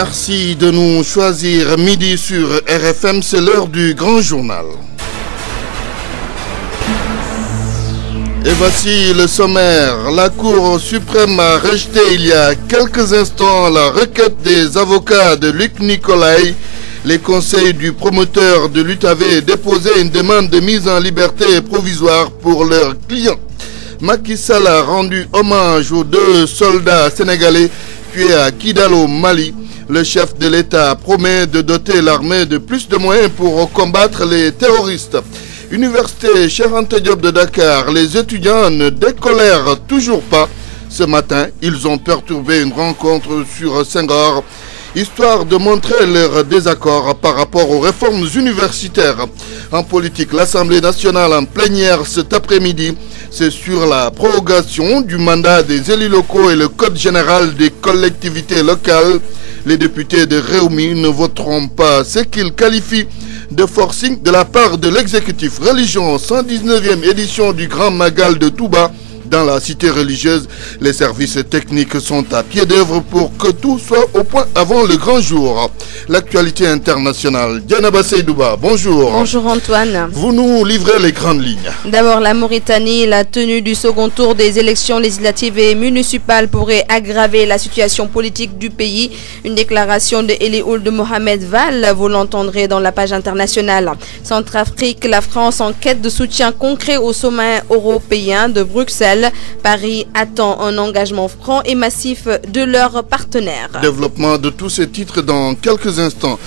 Merci de nous choisir midi sur RFM, c'est l'heure du grand journal. Et voici le sommaire. La Cour suprême a rejeté il y a quelques instants la requête des avocats de Luc Nicolaï. Les conseils du promoteur de lutte avaient déposé une demande de mise en liberté provisoire pour leurs clients. Macky Sall a rendu hommage aux 2 soldats sénégalais tués à Kidal au Mali. Le chef de l'État promet de doter l'armée de plus de moyens pour combattre les terroristes. Université Cheikh Anta Diop de Dakar, les étudiants ne décolèrent toujours pas. Ce matin, ils ont perturbé une rencontre sur Senghor, histoire de montrer leur désaccord par rapport aux réformes universitaires. En politique, l'Assemblée nationale en plénière cet après-midi, c'est sur la prorogation du mandat des élus locaux et le code général des collectivités locales. Les députés de Rewmi ne voteront pas ce qu'ils qualifient de forcing de la part de l'exécutif. Religion, 119e édition du Grand Magal de Touba. Dans la cité religieuse, les services techniques sont à pied d'œuvre pour que tout soit au point avant le grand jour. L'actualité internationale. Diana Basseidouba, bonjour. Bonjour Antoine. Vous nous livrez les grandes lignes. D'abord, la Mauritanie, la tenue du second tour des élections législatives et municipales pourrait aggraver la situation politique du pays. Une déclaration de Eli Ould Mohamed Val, vous l'entendrez dans la page internationale. Centrafrique, la France en quête de soutien concret au sommet européen de Bruxelles. Paris attend un engagement franc et massif de leurs partenaires. Développement de tous ces titres dans quelques instants.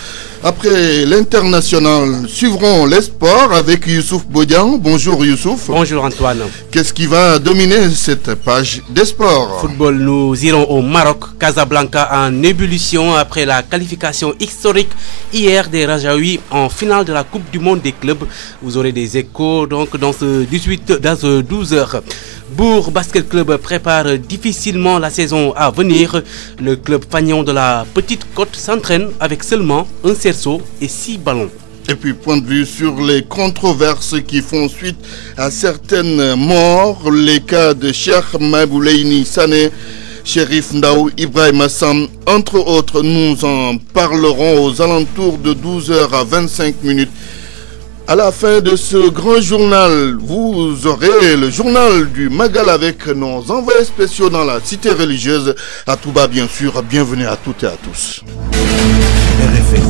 Après l'international, suivront les sports avec Youssouf Bodian. Bonjour Youssouf. Bonjour Antoine. Qu'est-ce qui va dominer cette page des sports? Football, nous irons au Maroc. Casablanca en ébullition après la qualification historique hier des Rajaouis en finale de la Coupe du Monde des clubs. Vous aurez des échos donc dans ce 12h. Bourg Basket Club prépare difficilement la saison à venir. Le club fagnon de la Petite Côte s'entraîne avec seulement un cerceau et 6 ballons. Et puis point de vue sur les controverses qui font suite à certaines morts. Les cas de Cheikh Mabouleini Sané, Chérif Ndaw, Ibrahim Assam, entre autres. Nous en parlerons aux alentours de 12h25. À la fin de ce grand journal, vous aurez le journal du Magal avec nos envoyés spéciaux dans la cité religieuse. À Touba, bien sûr. Bienvenue à toutes et à tous. RFM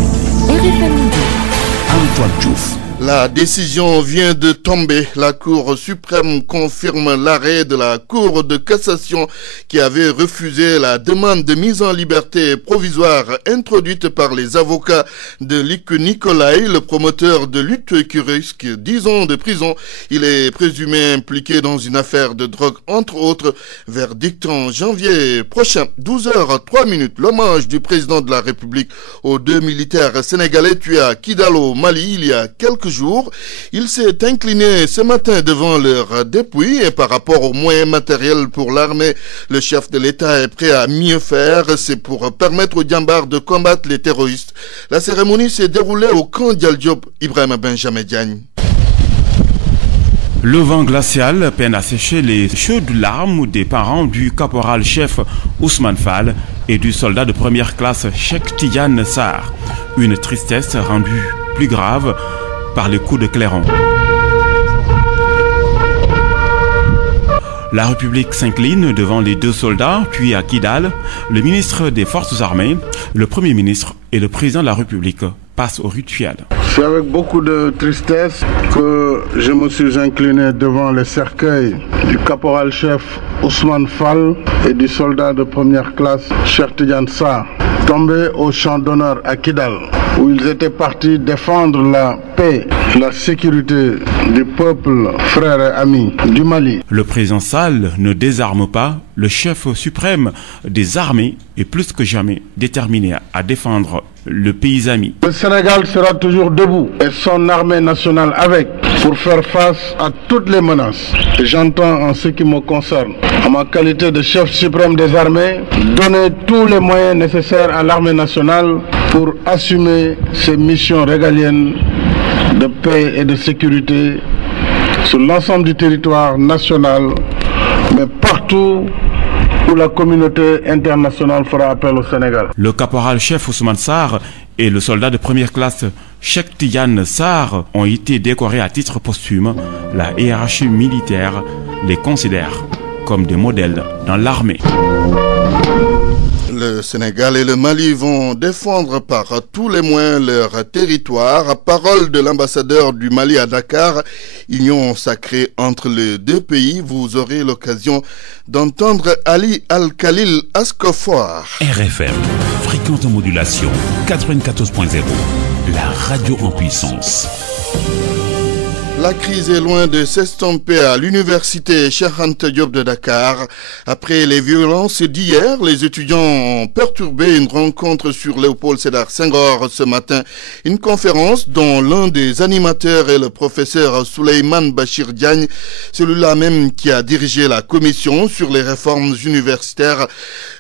Antoine Diouf. La décision vient de tomber. La Cour suprême confirme l'arrêt de la Cour de cassation qui avait refusé la demande de mise en liberté provisoire introduite par les avocats de Luc Nicolaï, le promoteur de lutte qui risque 10 ans de prison. Il est présumé impliqué dans une affaire de drogue, entre autres. Verdict en janvier prochain. 12h03. L'hommage du président de la République aux 2 militaires sénégalais tués à Kidal au Mali il y a quelques jours. Il s'est incliné ce matin devant leur dépouille et par rapport aux moyens matériels pour l'armée, le chef de l'État est prêt à mieux faire. C'est pour permettre aux Djambars de combattre les terroristes. La cérémonie s'est déroulée au camp Dial Diop. Ibrahim Benjamin Diagne. Le vent glacial peine à sécher les chaudes larmes des parents du caporal-chef Ousmane Fall et du soldat de première classe Cheikh Tidiane Sarr. Une tristesse rendue plus grave par les coups de clairon. La République s'incline devant les 2 soldats tués à Kidal. Le ministre des Forces armées, le Premier ministre et le président de la République passent au rituel. C'est avec beaucoup de tristesse que je me suis incliné devant les cercueils du caporal-chef Ousmane Fall et du soldat de première classe Cheikh Tidiane Sarr, tombés au champ d'honneur à Kidal, où ils étaient partis défendre la paix, la sécurité du peuple, frères et amis du Mali. Le président Sall ne désarme pas. Le chef suprême des armées est plus que jamais déterminé à défendre le pays ami. Le Sénégal sera toujours debout et son armée nationale avec pour faire face à toutes les menaces. Et j'entends en ce qui me concerne, en ma qualité de chef suprême des armées, donner tous les moyens nécessaires à l'armée nationale pour assumer ses missions régaliennes de paix et de sécurité sur l'ensemble du territoire national, mais partout où la communauté internationale fera appel au Sénégal. Le caporal-chef Ousmane Sarr et le soldat de première classe Cheikh Tidiane Sarr ont été décorés à titre posthume. La hiérarchie militaire les considère comme des modèles dans l'armée. Le Sénégal et le Mali vont défendre par tous les moyens leur territoire. Parole de l'ambassadeur du Mali à Dakar, union sacrée entre les deux pays. Vous aurez l'occasion d'entendre Ali Al-Khalil Ascofoir. RFM, fréquente modulation 94.0, la radio en puissance. La crise est loin de s'estomper à l'université Cheikh Anta Diop de Dakar. Après les violences d'hier, les étudiants ont perturbé une rencontre sur Léopold Sédar Senghor ce matin. Une conférence dont l'un des animateurs est le professeur Souleymane Bachir Diagne, celui-là même qui a dirigé la commission sur les réformes universitaires.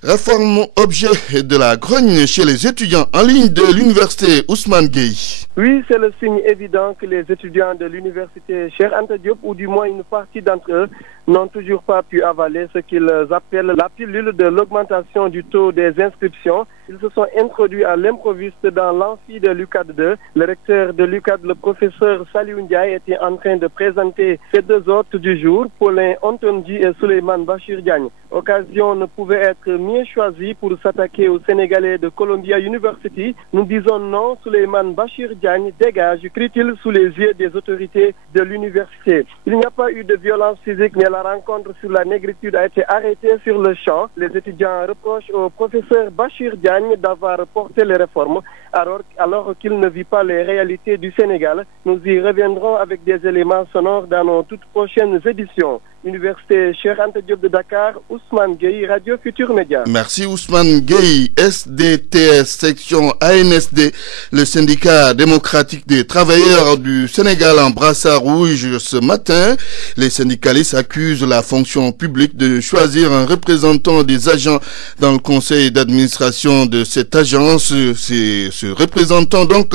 Réforme objet de la grogne chez les étudiants en ligne de l'université Ousmane Gueye. Oui, c'est le signe évident que les étudiants de l'université Cheikh Anta Diop, ou du moins une partie d'entre eux, n'ont toujours pas pu avaler ce qu'ils appellent la pilule de l'augmentation du taux des inscriptions. Ils se sont introduits à l'improviste dans l'amphi de l'UCAD 2. Le recteur de l'UCAD, le professeur Saliou Ndiaye, était en train de présenter ses deux hôtes du jour, Paulin Ontonji et Souleymane Bachir Diagne. Occasion ne pouvait être mieux choisie pour s'attaquer aux Sénégalais de Columbia University. Nous disons non, Souleymane Bachir Diagne dégage, crie-t-il sous les yeux des autorités de l'université. Il n'y a pas eu de violence physique, mais la rencontre sur la négritude a été arrêtée sur le champ. Les étudiants reprochent au professeur Bachir Diagne d'avoir porté les réformes alors qu'il ne vit pas les réalités du Sénégal. Nous y reviendrons avec des éléments sonores dans nos toutes prochaines éditions. Université Cheikh Anta Diop de Dakar, Ousmane Gueye, Radio Futur Média. Merci Ousmane Gueye. SDTS, section ANSD, le syndicat démocratique des travailleurs du Sénégal en brassard rouge ce matin. Les syndicalistes accusent la fonction publique de choisir un représentant des agents dans le conseil d'administration de cette agence. Ce représentant donc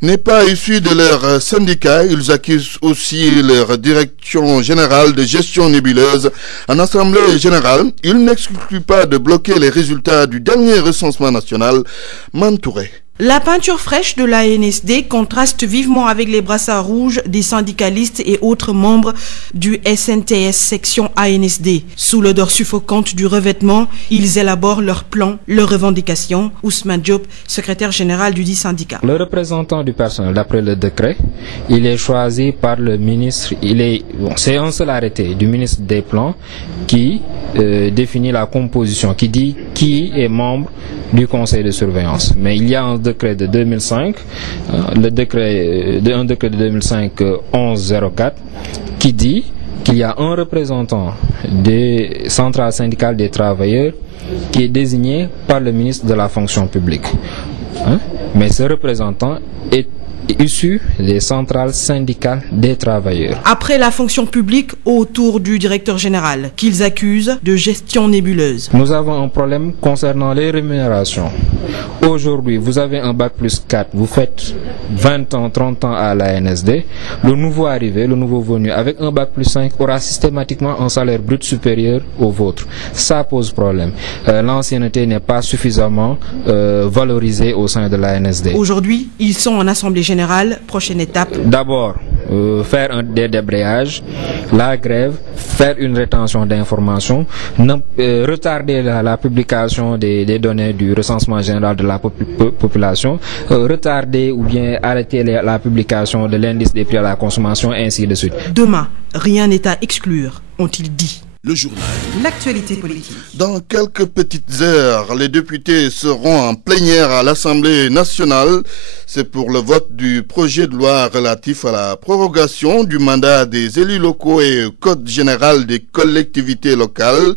n'est pas issu de leur syndicat. Ils accusent aussi leur direction générale de gestion nébuleuse. En assemblée générale, il n'exclut pas de bloquer les résultats du dernier recensement national. Mantouré. La peinture fraîche de l'ANSD contraste vivement avec les brassards rouges des syndicalistes et autres membres du SNTS section ANSD. Sous l'odeur suffocante du revêtement, ils élaborent leurs plans, leurs revendications. Ousmane Diop, secrétaire général du dit syndicat. Le représentant du personnel, d'après le décret, il est choisi par le ministre. C'est un seul arrêté du ministre des Plans qui définit la composition, qui dit qui est membre du conseil de surveillance. Mais il y a un décret de 2005, un décret de 2005 1104, qui dit qu'il y a un représentant des centrales syndicales des travailleurs qui est désigné par le ministre de la fonction publique. Mais ce représentant est issu des centrales syndicales des travailleurs. Après la fonction publique, au tour du directeur général, qu'ils accusent de gestion nébuleuse. Nous avons un problème concernant les rémunérations. Aujourd'hui, vous avez un bac plus 4, vous faites 20 ans, 30 ans à l'ANSD. Le nouveau arrivé, le nouveau venu, avec un bac plus 5, aura systématiquement un salaire brut supérieur au vôtre. Ça pose problème. L'ancienneté n'est pas suffisamment valorisée au sein de l'ANSD. Aujourd'hui, ils sont en assemblée générale. Prochaine étape. D'abord, faire des débrayages, la grève, faire une rétention d'informations, retarder la publication des données du recensement général de la population, retarder ou bien arrêter la publication de l'indice des prix à la consommation, ainsi de suite. Demain, rien n'est à exclure, ont-ils dit. Le journal. L'actualité politique. Dans quelques petites heures, les députés seront en plénière à l'Assemblée nationale. C'est pour le vote du projet de loi relatif à la prorogation du mandat des élus locaux et au Code général des collectivités locales.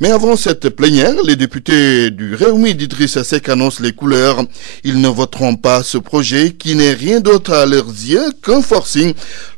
Mais avant cette plénière, les députés du Réumi d'Idrissa Seck annoncent les couleurs. Ils ne voteront pas ce projet qui n'est rien d'autre à leurs yeux qu'un forcing.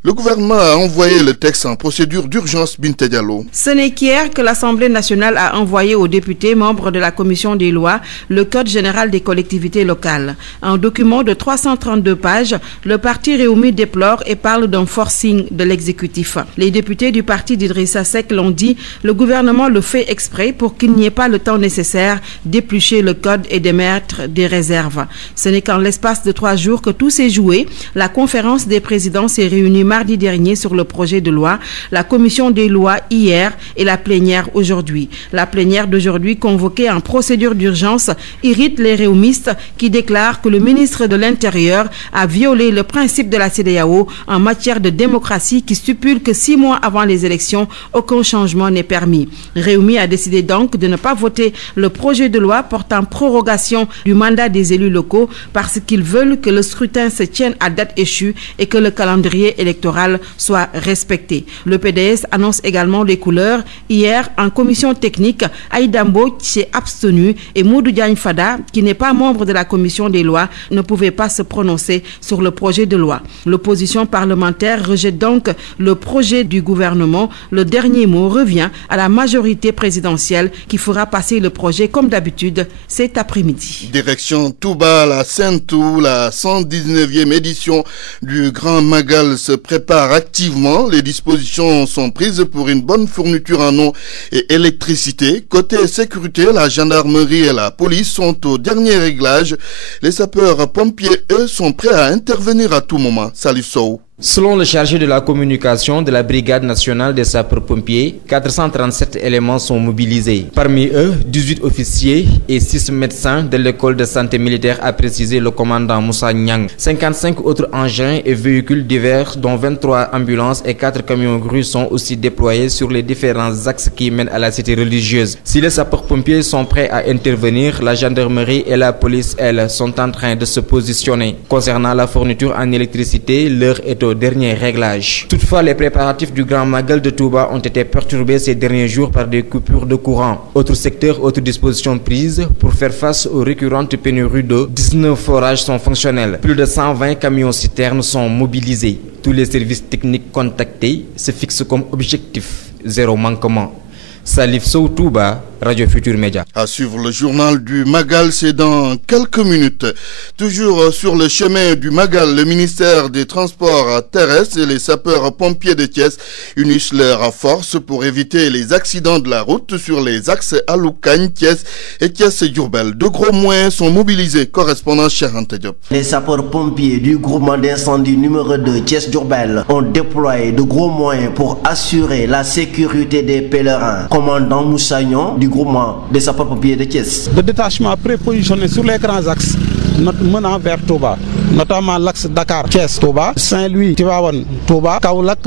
Le gouvernement a envoyé le texte en procédure d'urgence. Binta Diallo. Ce n'est qu'hier que l'Assemblée nationale a envoyé aux députés membres de la commission des lois le Code général des collectivités locales. Un document de 332 pages, le parti Réumi déplore et parle d'un forcing de l'exécutif. Les députés du parti d'Idrissa Seck l'ont dit, le gouvernement le fait exprès pour qu'il n'y ait pas le temps nécessaire d'éplucher le code et d'émettre des réserves. Ce n'est qu'en l'espace de 3 jours que tout s'est joué. La conférence des présidents s'est réunie mardi dernier sur le projet de loi, la commission des lois hier et la plénière aujourd'hui. La plénière d'aujourd'hui, convoquée en procédure d'urgence, irrite les réumistes qui déclarent que le ministre de l'Intérieur a violé le principe de la CEDEAO en matière de démocratie qui stipule que 6 mois avant les élections, aucun changement n'est permis. Réumi a décidé donc de ne pas voter le projet de loi portant prorogation du mandat des élus locaux parce qu'ils veulent que le scrutin se tienne à date échue et que le calendrier électoral soit respecté. Le PDS annonce également les couleurs. Hier, en commission technique, Aïda Mbodj s'est abstenu et Modou Diagne Fada, qui n'est pas membre de la commission des lois, ne pouvait pas se prononcer sur le projet de loi. L'opposition parlementaire rejette donc le projet du gouvernement. Le dernier mot revient à la majorité présidentielle qui fera passer le projet comme d'habitude cet après-midi. Direction Touba, la Sainte-Tou, la 119e édition du Grand Magal se prépare activement. Les dispositions sont prises pour une bonne fourniture en eau et électricité. Côté sécurité, la gendarmerie et la police sont au dernier réglage. Les sapeurs-pompiers, eux, sont prêts à intervenir à tout moment. Salif Sow. Selon le chargé de la communication de la Brigade nationale des sapeurs-pompiers, 437 éléments sont mobilisés. Parmi eux, 18 officiers et 6 médecins de l'école de santé militaire, a précisé le commandant Moussa Nyang. 55 autres engins et véhicules divers, dont 23 ambulances et 4 camions grues sont aussi déployés sur les différents axes qui mènent à la cité religieuse. Si les sapeurs-pompiers sont prêts à intervenir, la gendarmerie et la police, elles, sont en train de se positionner. Concernant la fourniture en électricité, l'heure est au dernier réglage. Toutefois, les préparatifs du Grand Magal de Touba ont été perturbés ces derniers jours par des coupures de courant. Autre secteur, autre disposition prise pour faire face aux récurrentes pénuries d'eau. 19 forages sont fonctionnels. Plus de 120 camions-citernes sont mobilisés. Tous les services techniques contactés se fixent comme objectif zéro manquement. Salif Sow, Touba, Radio Futur Média. À suivre le journal du Magal, c'est dans quelques minutes. Toujours sur le chemin du Magal, le ministère des Transports terrestres et les sapeurs-pompiers de Thiès unissent leurs forces pour éviter les accidents de la route sur les axes Aloukagne, Thiès et Thiès-Diourbel. De gros moyens sont mobilisés. Correspondant Cheikh Anta Diop. Les sapeurs-pompiers du groupement d'incendie numéro 2 Thiès-Diourbel ont déployé de gros moyens pour assurer la sécurité des pèlerins. Commandant Moussagnon du groupement des sapeurs-pompiers de Thiès. Le détachement prépositionné sur les grands axes menant vers Touba, notamment l'axe Dakar-Thiès-Touba, Saint-Louis, Tivaouane, Touba, Kaolack,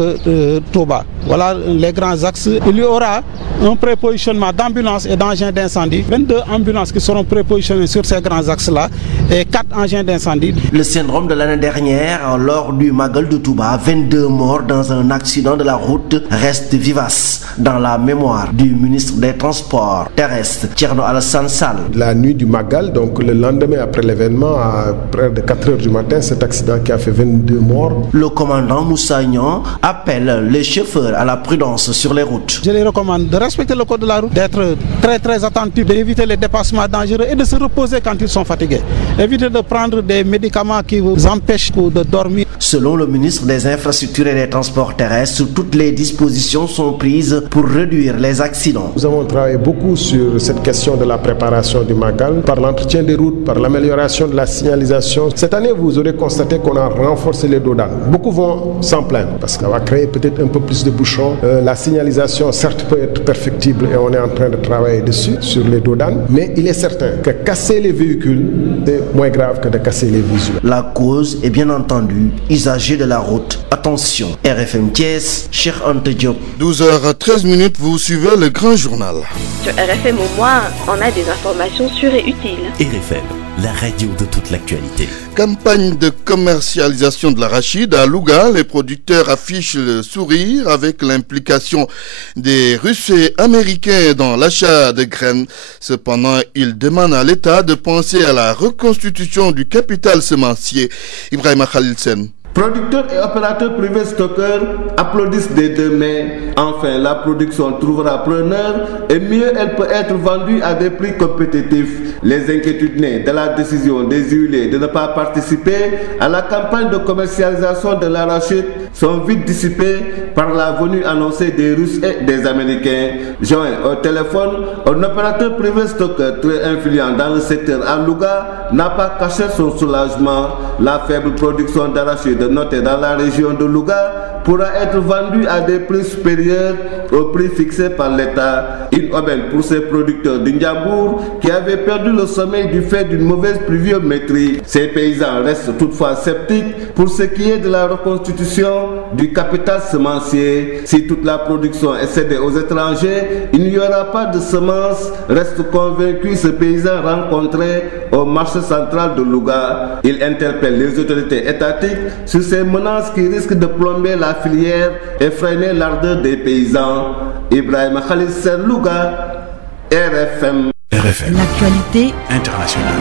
Touba. Voilà les grands axes. Il y aura un prépositionnement d'ambulances et d'engins d'incendie. 22 ambulances qui seront prépositionnées sur ces grands axes-là et 4 engins d'incendie. Le syndrome de l'année dernière, lors du Magal de Touba, 22 morts dans un accident de la route reste vivace dans la mémoire du ministre des Transports terrestres, Thierno Alassane Sall. La nuit du Magal, donc le lendemain après l'événement, à près de 4 heures du matin, cet accident qui a fait 22 morts. Le commandant Moussagnon appelle les chauffeurs à la prudence sur les routes. Je les recommande de respecter le code de la route, d'être très attentifs, d'éviter les dépassements dangereux et de se reposer quand ils sont fatigués. Éviter de prendre des médicaments qui vous empêchent de dormir. Selon le ministre des Infrastructures et des Transports terrestres, toutes les dispositions sont prises pour réduire les accidents. Nous avons travaillé beaucoup sur cette question de la préparation du Magal, par l'entretien des routes, par l'amélioration de la signalisation. Cette année, vous aurez constaté qu'on a renforcé les dodanes. Beaucoup vont s'en plaindre parce que ça va créer peut-être un peu plus de bouchons. La signalisation, certes, peut être perfectible et on est en train de travailler dessus, sur les dodanes. Mais il est certain que casser les véhicules, c'est moins grave que de casser les visuels. La cause est bien entendu usagers de la route. Attention, RFM Thiès, Cheikh Anta Diop. 12h13, vous suivez le grand journal. Sur RFM au moins, on a des informations sûres et utiles. RFM, la radio de toute l'actualité. Campagne de commercialisation de l'arachide à Louga. Les producteurs affichent le sourire avec l'implication des Russes et Américains dans l'achat de graines. Cependant, ils demandent à l'État de penser à la reconstitution du capital semencier. Ibrahima Khalil Sen. Producteurs et opérateurs privés stockeurs applaudissent des deux mains. Enfin, la production trouvera preneur et mieux elle peut être vendue à des prix compétitifs. Les inquiétudes nées de la décision des huiliers de ne pas participer à la campagne de commercialisation de l'arachide sont vite dissipées par la venue annoncée des Russes et des Américains. Joint au téléphone, un opérateur privé stockeur très influent dans le secteur à Louga n'a pas caché son soulagement. La faible production d'arachide notée dans la région de Louga pourra être vendue à des prix supérieurs au prix fixé par l'État. Une aubaine pour ces producteurs d'Indiambour qui avaient perdu le sommeil du fait d'une mauvaise pluviométrie. Ces paysans restent toutefois sceptiques pour ce qui est de la reconstitution du capital semencier. Si toute la production est cédée aux étrangers, il n'y aura pas de semences, reste convaincu ce paysan rencontré au marché central de Louga. Il interpelle les autorités étatiques sur ces menaces qui risquent de plomber la filière et freiner l'ardeur des paysans. Ibrahim Khalil Sen, Louga, RFM. L'actualité internationale.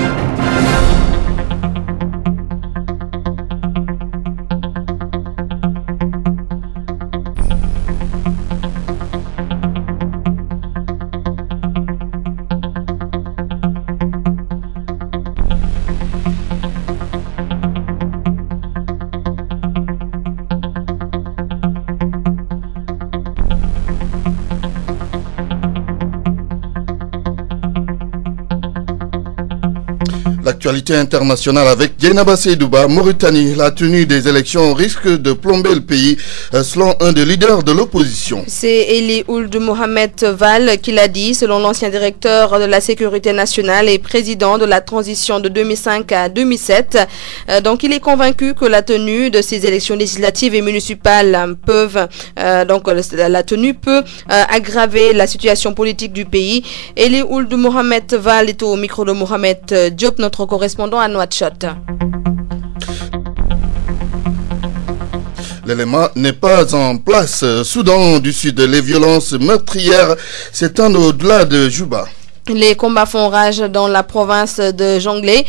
L'actualité internationale avec Dieynaba Seydouba. Mauritanie, la tenue des élections risque de plomber le pays, selon un des leaders de l'opposition. C'est Eli Ould Mohamed Val qui l'a dit, selon l'ancien directeur de la sécurité nationale et président de la transition de 2005 à 2007. Donc il est convaincu que la tenue de ces élections législatives et municipales peut aggraver la situation politique du pays. Eli Ould Mohamed Val est au micro de Mohamed Diop, notre correspondant à Nouakchott. L'élément n'est pas en place. Soudan du Sud, les violences meurtrières s'étendent au-delà de Juba. Les combats font rage dans la province de Jonglei,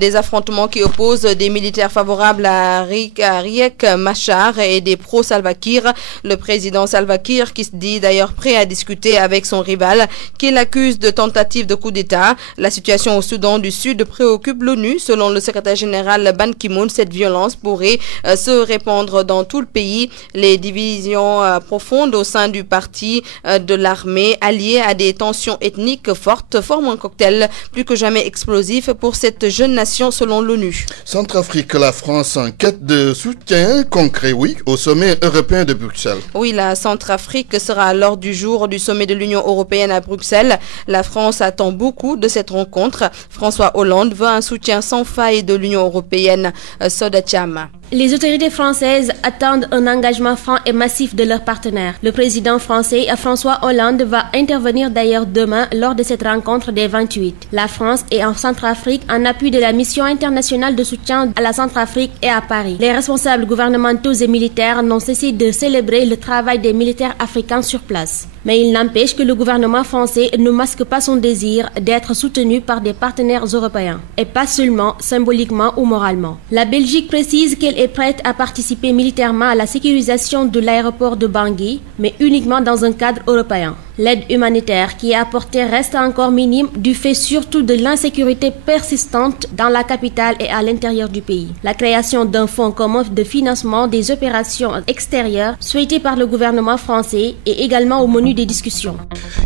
des affrontements qui opposent des militaires favorables à Riek Machar et des pro-Salva Kiir. Le président Salva Kiir, qui se dit d'ailleurs prêt à discuter avec son rival, qui l'accuse de tentative de coup d'État. La situation au Soudan du Sud préoccupe l'ONU. Selon le secrétaire général Ban Ki-moon, cette violence pourrait se répandre dans tout le pays. Les divisions profondes au sein du parti de l'armée, alliées à des tensions ethniques fortes, forme un cocktail plus que jamais explosif pour cette jeune nation selon l'ONU. Centrafrique, la France en quête de soutien concret, au sommet européen de Bruxelles. Oui, la Centrafrique sera à l'ordre du jour du sommet de l'Union européenne à Bruxelles. La France attend beaucoup de cette rencontre. François Hollande veut un soutien sans faille de l'Union européenne. Soda Cham. Les autorités françaises attendent un engagement franc et massif de leurs partenaires. Le président français François Hollande va intervenir d'ailleurs demain lors de cette rencontre des 28. La France est en Centrafrique en appui de la mission internationale de soutien à la Centrafrique et à Paris. Les responsables gouvernementaux et militaires n'ont cessé de célébrer le travail des militaires africains sur place. Mais il n'empêche que le gouvernement français ne masque pas son désir d'être soutenu par des partenaires européens, et pas seulement symboliquement ou moralement. La Belgique précise qu'elle est prête à participer militairement à la sécurisation de l'aéroport de Bangui, mais uniquement dans un cadre européen. L'aide humanitaire qui est apportée reste encore minime du fait surtout de l'insécurité persistante dans la capitale et à l'intérieur du pays. La création d'un fonds commun de financement des opérations extérieures souhaité par le gouvernement français est également au menu des discussions.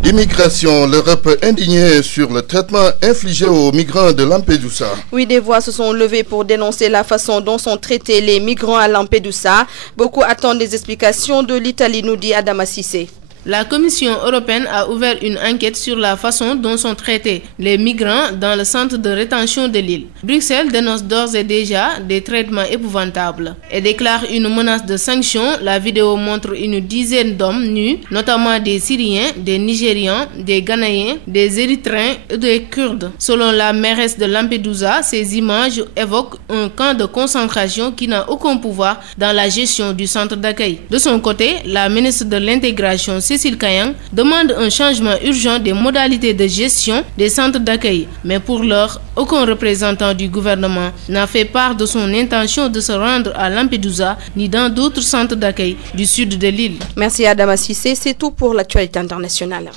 Immigration, l'Europe indignée sur le traitement infligé aux migrants de Lampedusa. Oui, des voix se sont levées pour dénoncer la façon dont sont traités les migrants à Lampedusa. Beaucoup attendent des explications de l'Italie, nous dit Adama Cissé. La Commission européenne a ouvert une enquête sur la façon dont sont traités les migrants dans le centre de rétention de l'île. Bruxelles dénonce d'ores et déjà des traitements épouvantables et déclare une menace de sanctions. La vidéo montre une dizaine d'hommes nus, notamment des Syriens, des Nigérians, des Ghanéens, des Érythréens et des Kurdes. Selon la mairesse de Lampedusa, ces images évoquent un camp de concentration qui n'a aucun pouvoir dans la gestion du centre d'accueil. De son côté, la ministre de l'Intégration Cécile Kayang, demande un changement urgent des modalités de gestion des centres d'accueil. Mais pour l'heure, aucun représentant du gouvernement n'a fait part de son intention de se rendre à Lampedusa ni dans d'autres centres d'accueil du sud de l'île. Merci Adama Sissé, c'est tout pour l'actualité internationale.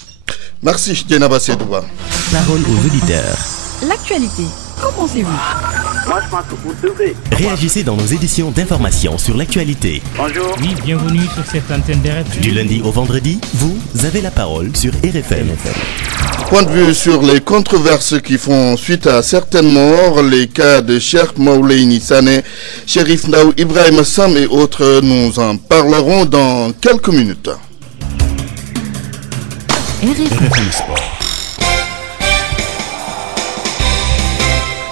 Merci Djenaba Sedouba. Parole aux auditeurs. L'actualité, qu'en pensez-vous? Moi, je pense que vous devez. Réagissez dans nos éditions d'information sur l'actualité. Bonjour. Oui, bienvenue sur cette antenne d'RFM. Du lundi au vendredi, vous avez la parole sur RFM. Point de vue sur les controverses qui font suite à certaines morts, les cas de Cheikh Maouleini Sané, Chérif Ndaw Ibrahim Sam et autres, nous en parlerons dans quelques minutes. RFM Sport.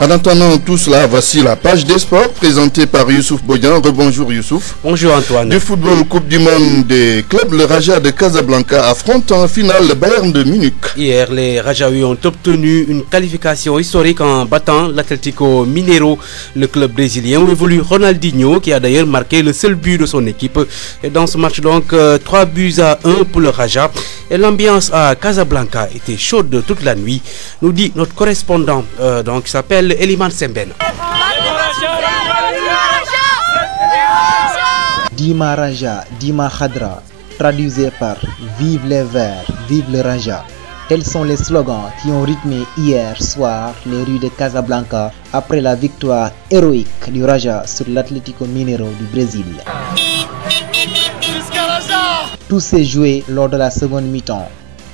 En attendant tout cela, voici la page des sports présentée par Youssouf Bodian. Rebonjour Youssouf. Bonjour Antoine. Du football Coupe du Monde des clubs, le Raja de Casablanca affronte en finale le Bayern de Munich. Hier, les Rajaouis ont obtenu une qualification historique en battant l'Atlético Mineiro. Le club brésilien où évolue Ronaldinho, qui a d'ailleurs marqué le seul but de son équipe. Et dans ce match, donc, 3-1 pour le Raja. Et l'ambiance à Casablanca était chaude toute la nuit, nous dit notre correspondant, qui s'appelle Eliman Semben. Dima Raja, Dima Khadra, traduisé par Vive les Verts, Vive le Raja. Tels sont les slogans qui ont rythmé hier soir les rues de Casablanca après la victoire héroïque du Raja sur l'Atlético Mineiro du Brésil. Tout s'est joué lors de la seconde mi-temps.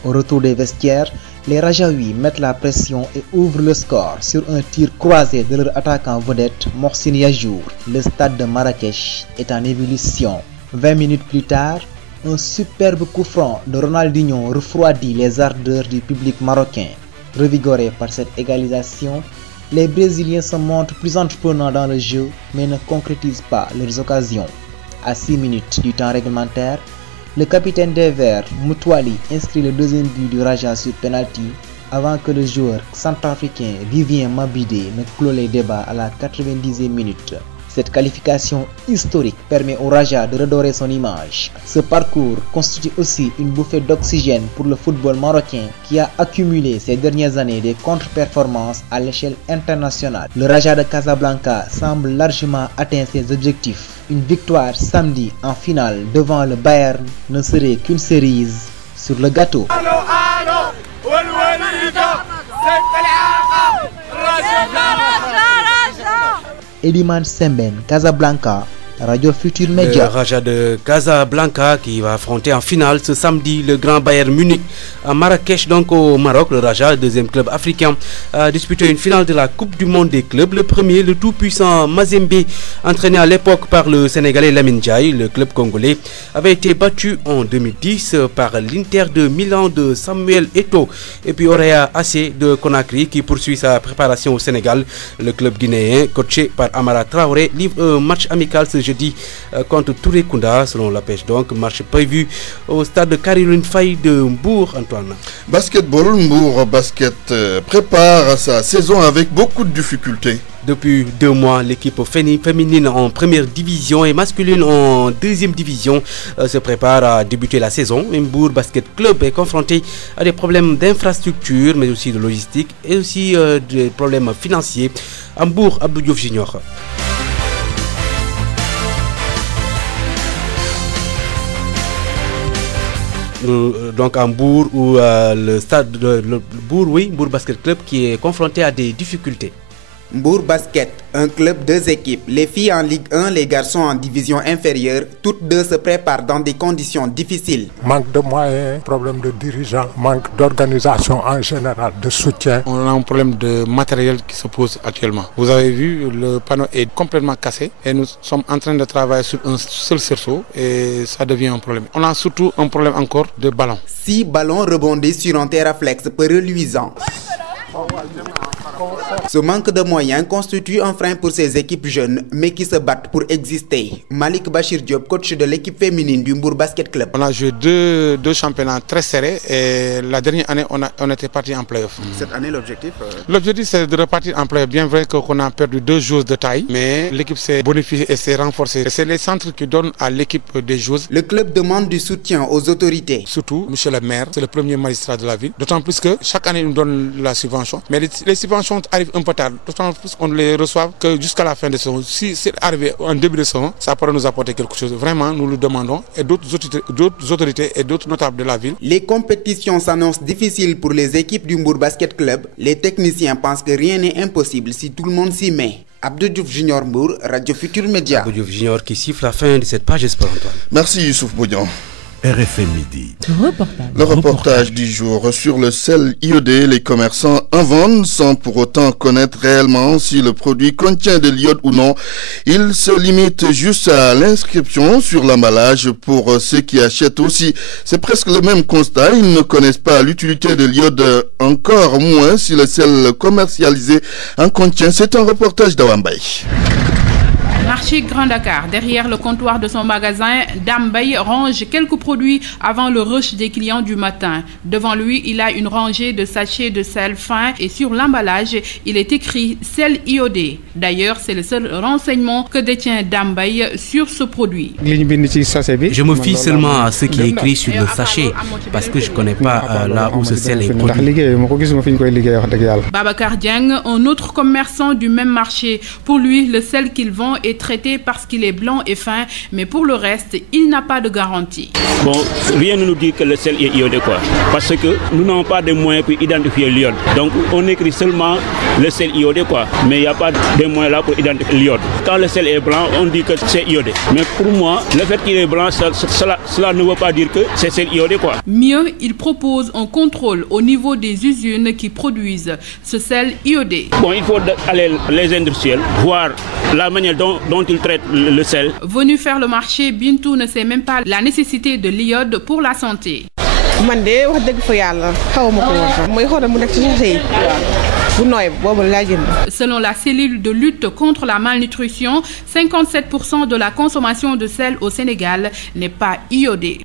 Au retour des vestiaires, les Rajaouis mettent la pression et ouvrent le score sur un tir croisé de leur attaquant vedette Mohsin Yajour. Le stade de Marrakech est en ébullition. 20 minutes plus tard, un superbe coup franc de Ronaldinho refroidit les ardeurs du public marocain. Revigorés par cette égalisation, les Brésiliens se montrent plus entreprenants dans le jeu mais ne concrétisent pas leurs occasions. À 6 minutes du temps réglementaire, le capitaine des Verts, Moutouali, inscrit le deuxième but du Raja sur penalty avant que le joueur centrafricain Vivien Mabidé ne clôt les débats à la 90e minute. Cette qualification historique permet au Raja de redorer son image. Ce parcours constitue aussi une bouffée d'oxygène pour le football marocain qui a accumulé ces dernières années des contre-performances à l'échelle internationale. Le Raja de Casablanca semble largement atteindre ses objectifs. Une victoire samedi en finale devant le Bayern ne serait qu'une cerise sur le gâteau. Eliman Semben, Casablanca, Radio Futur Média. Le Raja de Casablanca qui va affronter en finale ce samedi le Grand Bayern Munich à Marrakech, donc au Maroc. Le Raja, deuxième club africain, a disputé une finale de la Coupe du Monde des clubs. Le premier, le tout-puissant Mazembe, entraîné à l'époque par le Sénégalais Lamine Ndiaye. Le club congolais avait été battu en 2010 par l'Inter de Milan de Samuel Eto'o. Et puis Orea AC de Conakry qui poursuit sa préparation au Sénégal. Le club guinéen, coaché par Amara Traoré, livre un match amical ce jeudi contre Touré Kunda, selon la pêche. Donc, match prévu au stade de Caroline Faye de Mbour, Antoine. Basketball, Mbour Basket prépare sa saison avec beaucoup de difficultés. Depuis 2 mois, l'équipe féminine en première division et masculine en deuxième division se prépare à débuter la saison. Mbour Basket Club est confronté à des problèmes d'infrastructure, mais aussi de logistique et aussi des problèmes financiers. À Mbour, Abdou Diouf Junior. Donc à Mbour où le stade de Mbour Basket Club qui est confronté à des difficultés. Mbour Basket, un club 2 équipes, les filles en Ligue 1, les garçons en division inférieure, toutes deux se préparent dans des conditions difficiles. Manque de moyens, problème de dirigeants, manque d'organisation en général, de soutien. On a un problème de matériel qui se pose actuellement. Vous avez vu, le panneau est complètement cassé et nous sommes en train de travailler sur un seul cerceau et ça devient un problème. On a surtout un problème encore de ballon. 6 ballons rebondis sur un terraflex peu reluisant. Ce manque de moyens constitue un frein pour ces équipes jeunes, mais qui se battent pour exister. Malik Bachir Diop, coach de l'équipe féminine du Mbour Basket Club. On a joué deux championnats très serrés et la dernière année, on était parti en play-off. Cette année, l'objectif L'objectif, c'est de repartir en play-off. Bien vrai qu'on a perdu 2 joueuses de taille, mais l'équipe s'est bonifiée et s'est renforcée. C'est les centres qui donnent à l'équipe des joueuses. Le club demande du soutien aux autorités. Surtout, monsieur le maire, c'est le premier magistrat de la ville. D'autant plus que chaque année, il nous donne la subvention. Mais les subventions arrivent un peu tard. D'autant plus qu'on ne les reçoit que jusqu'à la fin de saison. Si c'est arrivé en début de saison, ça pourrait nous apporter quelque chose. Vraiment, nous le demandons. Et d'autres autorités et d'autres notables de la ville. Les compétitions s'annoncent difficiles pour les équipes du Mbour Basket Club. Les techniciens pensent que rien n'est impossible si tout le monde s'y met. Abdou Diouf Junior Mbour, Radio Futur Média. Abdou Diouf Junior qui siffle la fin de cette page sport, Antoine. Merci Youssouf Boudian. RFM Midi. Le reportage du jour sur le sel iodé. Les commerçants en vendent sans pour autant connaître réellement si le produit contient de l'iode ou non. Ils se limitent juste à l'inscription sur l'emballage. Pour ceux qui achètent aussi, c'est presque le même constat. Ils ne connaissent pas l'utilité de l'iode, encore moins si le sel commercialisé en contient. C'est un reportage d'Awambay. Marché Grand Dakar, derrière le comptoir de son magasin, Dambay range quelques produits avant le rush des clients du matin. Devant lui, il a une rangée de sachets de sel fin et sur l'emballage, il est écrit sel iodé. D'ailleurs, c'est le seul renseignement que détient Dambay sur ce produit. Je me fie seulement à ce qui est écrit sur le sachet parce que je ne connais pas là où ce sel est produit. Babacar Dieng, un autre commerçant du même marché. Pour lui, le sel qu'il vend est traité parce qu'il est blanc et fin, mais pour le reste, il n'a pas de garantie. Bon, rien ne nous dit que le sel est iodé, quoi. Parce que nous n'avons pas de moyens pour identifier l'iode. Donc, on écrit seulement le sel iodé, quoi. Mais il n'y a pas de moyens là pour identifier l'iode. Quand le sel est blanc, on dit que c'est iodé. Mais pour moi, le fait qu'il est blanc, cela ne veut pas dire que c'est sel iodé, quoi. Mieux, il propose un contrôle au niveau des usines qui produisent ce sel iodé. Bon, il faut aller les industriels, voir la manière dont ils traitent le sel. Venu faire le marché, Bintou ne sait même pas la nécessité de l'iode pour la santé. Selon la cellule de lutte contre la malnutrition, 57% de la consommation de sel au Sénégal n'est pas iodée.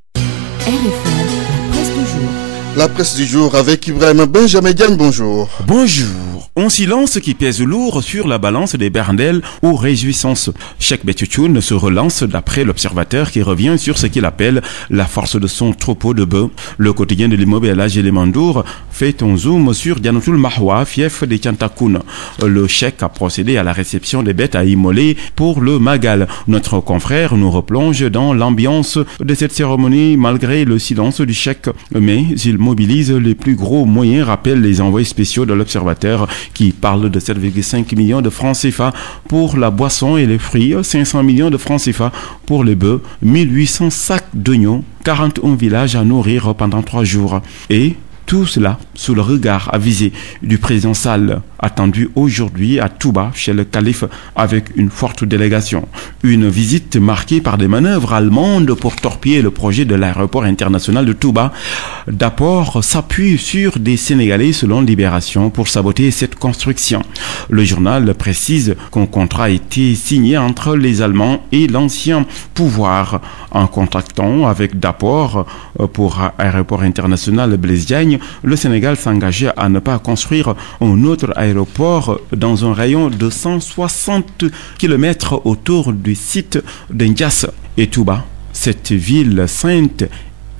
La presse du jour avec Ibrahim Benjamin Diagne, bonjour. Bonjour. Un silence qui pèse lourd sur la balance des Berndel aux réjouissances. Cheikh Bétioune se relance d'après l'observateur qui revient sur ce qu'il appelle la force de son troupeau de bœufs. Le quotidien de l'immobilier Mandour fait un zoom sur Dianotul Mahwa, fief des Tiantakoun. Le cheikh a procédé à la réception des bêtes à immoler pour le Magal. Notre confrère nous replonge dans l'ambiance de cette cérémonie malgré le silence du cheikh. Mais il mobilise les plus gros moyens, rappellent les envoyés spéciaux de l'observateur qui parle de 7,5 millions de francs CFA pour la boisson et les fruits, 500 millions de francs CFA pour les bœufs, 1800 sacs d'oignons, 41 villages à nourrir pendant 3 jours. Et tout cela sous le regard avisé du président Sall, attendu aujourd'hui à Touba chez le calife avec une forte délégation. Une visite marquée par des manœuvres allemandes pour torpiller le projet de l'aéroport international de Touba. D'apport s'appuie sur des Sénégalais selon Libération pour saboter cette construction. Le journal précise qu'un contrat a été signé entre les Allemands et l'ancien pouvoir. En contractant avec D'apport pour aéroport international Blaise Diagne, le Sénégal s'engageait à ne pas construire un autre aéroport dans un rayon de 160 km autour du site d'Indias et Touba. Cette ville sainte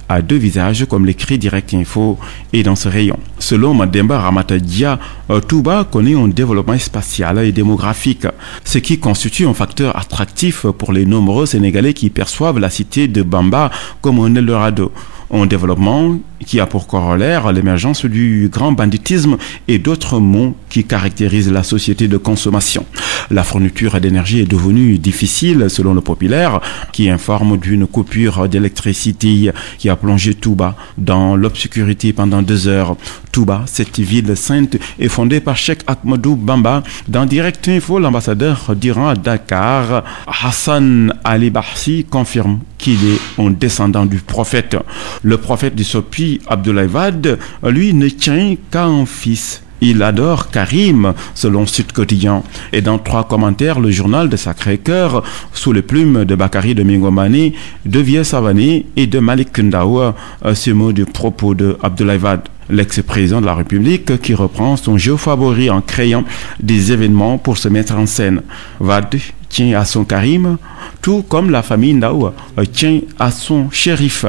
à 2 visages, comme l'écrit Direct Info, et dans ce rayon. Selon Mademba Ramata Dia, Touba connaît un développement spatial et démographique, ce qui constitue un facteur attractif pour les nombreux Sénégalais qui perçoivent la cité de Bamba comme un Eldorado. Un développement qui a pour corollaire l'émergence du grand banditisme et d'autres mots qui caractérisent la société de consommation. La fourniture d'énergie est devenue difficile selon le populaire qui informe d'une coupure d'électricité qui a plongé Touba dans l'obscurité pendant 2 heures. Touba, cette ville sainte, est fondée par Cheikh Ahmadou Bamba. Dans Direct Info, l'ambassadeur d'Iran à Dakar, Hassan Ali Barsi, confirme qu'il est un descendant du prophète. Le prophète du Sopi, Abdoulaye Wade, lui, ne tient qu'à un fils. Il adore Karim, selon Sud Quotidien. Et dans 3 commentaires, le journal de Sacré-Cœur, sous les plumes de Bakary Domingo Mané, de Vieux Savané et de Malik Kundawa, ce mot du propos de Abdoulaye Wade, l'ex-président de la République, qui reprend son jeu favori en créant des événements pour se mettre en scène. Wade tient à son Karim, tout comme la famille Ndao tient à son shérif.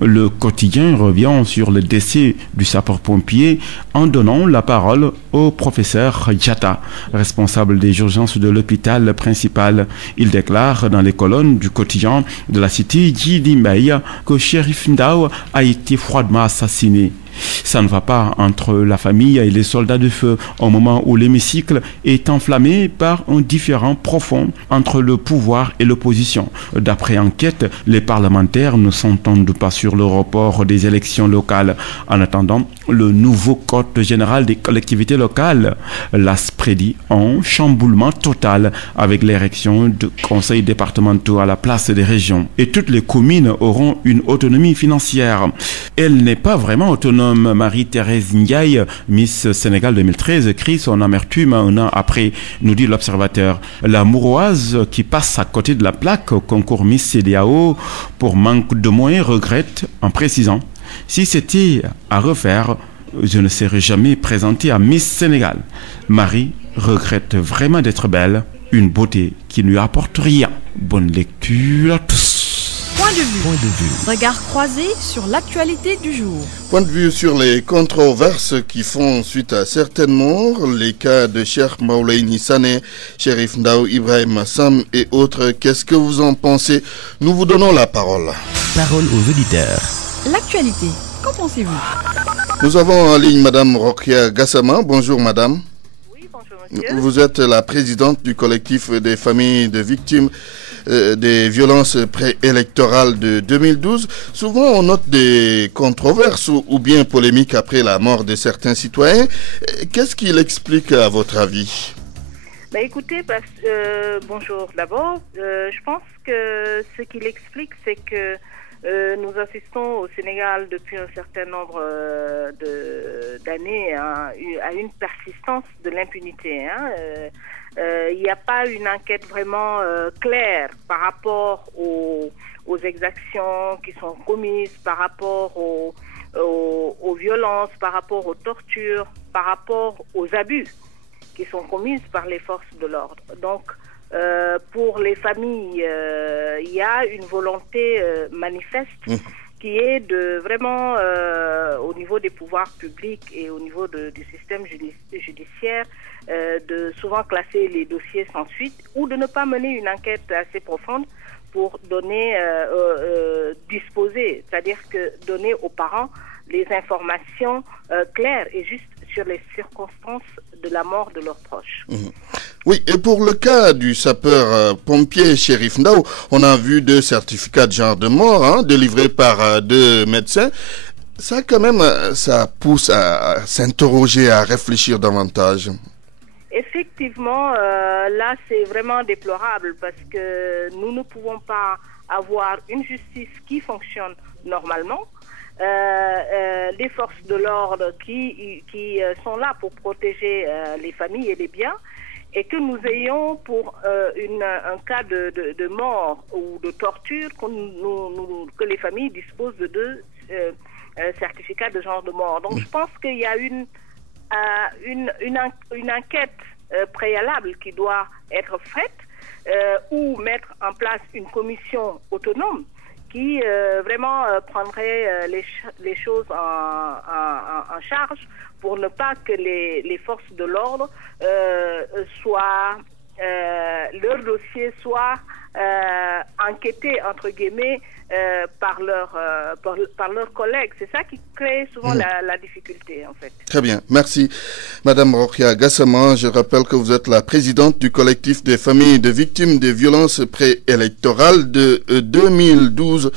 Le quotidien revient sur le décès du sapeur-pompier en donnant la parole au professeur Diatta, responsable des urgences de l'hôpital principal. Il déclare dans les colonnes du quotidien de la cité Djidi Mbaye que shérif Ndao a été froidement assassiné. Ça ne va pas entre la famille et les soldats de feu au moment où l'hémicycle est enflammé par un différend profond entre le pouvoir et l'opposition. D'après enquête, les parlementaires ne s'entendent pas sur le report des élections locales. En attendant, le nouveau code général des collectivités locales laisse prédit un chamboulement total avec l'érection de conseils départementaux à la place des régions. Et toutes les communes auront une autonomie financière. Elle n'est pas vraiment autonome. Marie-Thérèse Ndiaye, Miss Sénégal 2013, crie son amertume un an après, nous dit l'Observateur. La Mouroise, qui passe à côté de la plaque au concours Miss CEDEAO pour manque de moyens, regrette en précisant: si c'était à refaire, je ne serais jamais présentée à Miss Sénégal. Marie regrette vraiment d'être belle, une beauté qui ne lui apporte rien. Bonne lecture à tous. Point de vue. Regard croisé sur l'actualité du jour. Point de vue sur les controverses qui font suite à certaines morts, les cas de Cheikh Maoulayni Sané, Chérif Ndao Ibrahim Sam et autres. Qu'est-ce que vous en pensez? Nous vous donnons la parole. Parole aux auditeurs. L'actualité, qu'en pensez-vous? Nous avons en ligne Madame Rokia Gassama. Bonjour Madame. Oui, bonjour monsieur. Vous êtes la présidente du collectif des familles de victimes des violences préélectorales de 2012. Souvent, on note des controverses ou bien polémiques après la mort de certains citoyens. Qu'est-ce qui l'explique à votre avis? Écoutez, bonjour d'abord. Je pense que ce qui l'explique, c'est que nous assistons au Sénégal depuis un certain nombre d'années à une persistance de l'impunité. Il n'y a pas une enquête vraiment claire par rapport aux exactions qui sont commises, par rapport aux violences, par rapport aux tortures, par rapport aux abus qui sont commises par les forces de l'ordre. Donc, pour les familles, il y a une volonté manifeste qui est de vraiment, au niveau des pouvoirs publics et au niveau du système judiciaire, de souvent classer les dossiers sans suite ou de ne pas mener une enquête assez profonde pour donner, disposer, c'est-à-dire que donner aux parents les informations claires et justes sur les circonstances de la mort de leurs proches. Oui, et pour le cas du sapeur-pompier Chérif Ndao, on a vu 2 certificats de genre de mort délivrés par 2 médecins. Ça, quand même, ça pousse à s'interroger, à réfléchir davantage. Effectivement, là, c'est vraiment déplorable parce que nous ne pouvons pas avoir une justice qui fonctionne normalement. Les forces de l'ordre qui sont là pour protéger les familles et les biens, et que nous ayons pour un cas de mort ou de torture que les familles disposent de 2 certificats de genre de mort. Donc je pense qu'il y a une enquête préalable qui doit être faite ou mettre en place une commission autonome qui vraiment prendrait les choses en charge pour ne pas que les forces de l'ordre leur dossier soit enquêté entre guillemets par leurs collègues. C'est ça qui crée souvent la difficulté en fait. Très bien, merci Madame Rokia Gassama. Je rappelle que vous êtes la présidente du collectif des familles de victimes des violences préélectorales de 2012.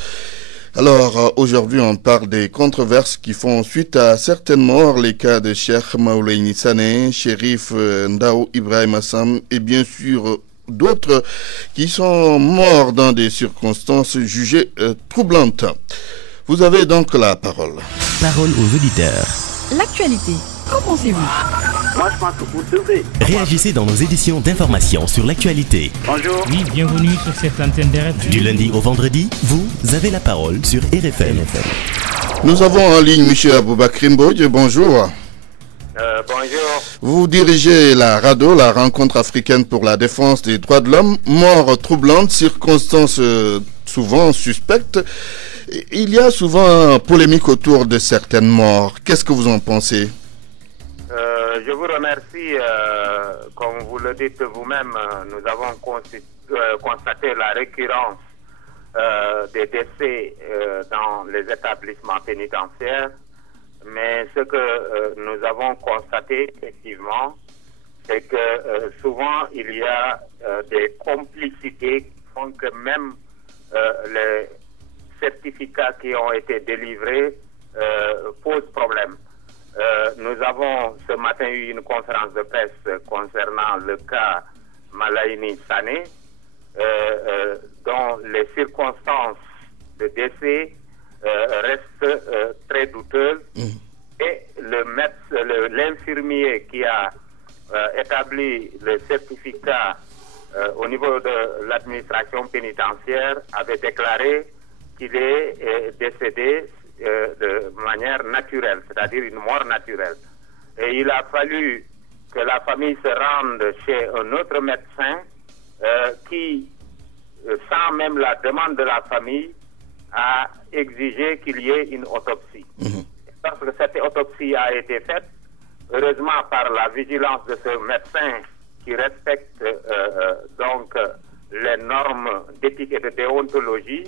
Alors, aujourd'hui, on parle des controverses qui font suite à certaines morts, les cas de Cheikh Maoulayni Sané, Chérif Ndao Ibrahim Sam et bien sûr d'autres qui sont morts dans des circonstances jugées troublantes. Vous avez donc la parole. Parole aux auditeurs. L'actualité, Qu'en pensez-vous? Moi, je pense que vous devez. Réagissez dans nos éditions d'information sur l'actualité. Bonjour. Oui, bienvenue sur cette antenne d'RFM. Du lundi au vendredi, vous avez la parole sur RFM. Nous avons en ligne M. Aboubakry Mbodj. Bonjour. Bonjour. Vous dirigez la RADDHO, la Rencontre africaine pour la défense des droits de l'homme. Mort troublante, circonstances souvent suspectes. Il y a souvent polémique autour de certaines morts. Qu'est-ce que vous en pensez? Je vous remercie. Comme vous le dites vous-même, nous avons constaté la récurrence des décès dans les établissements pénitentiaires. Mais ce que nous avons constaté, effectivement, c'est que souvent il y a des complicités qui font que même les certificats qui ont été délivrés posent problème. Nous avons ce matin eu une conférence de presse concernant le cas Malayni Sané, dont les circonstances de décès restent très douteuses. Et l'infirmier qui a établi le certificat au niveau de l'administration pénitentiaire avait déclaré qu'il est décédé de manière naturelle, c'est-à-dire une mort naturelle. Et il a fallu que la famille se rende chez un autre médecin qui, sans même la demande de la famille, a exigé qu'il y ait une autopsie. Parce que cette autopsie a été faite, heureusement par la vigilance de ce médecin qui respecte donc les normes d'éthique et de déontologie.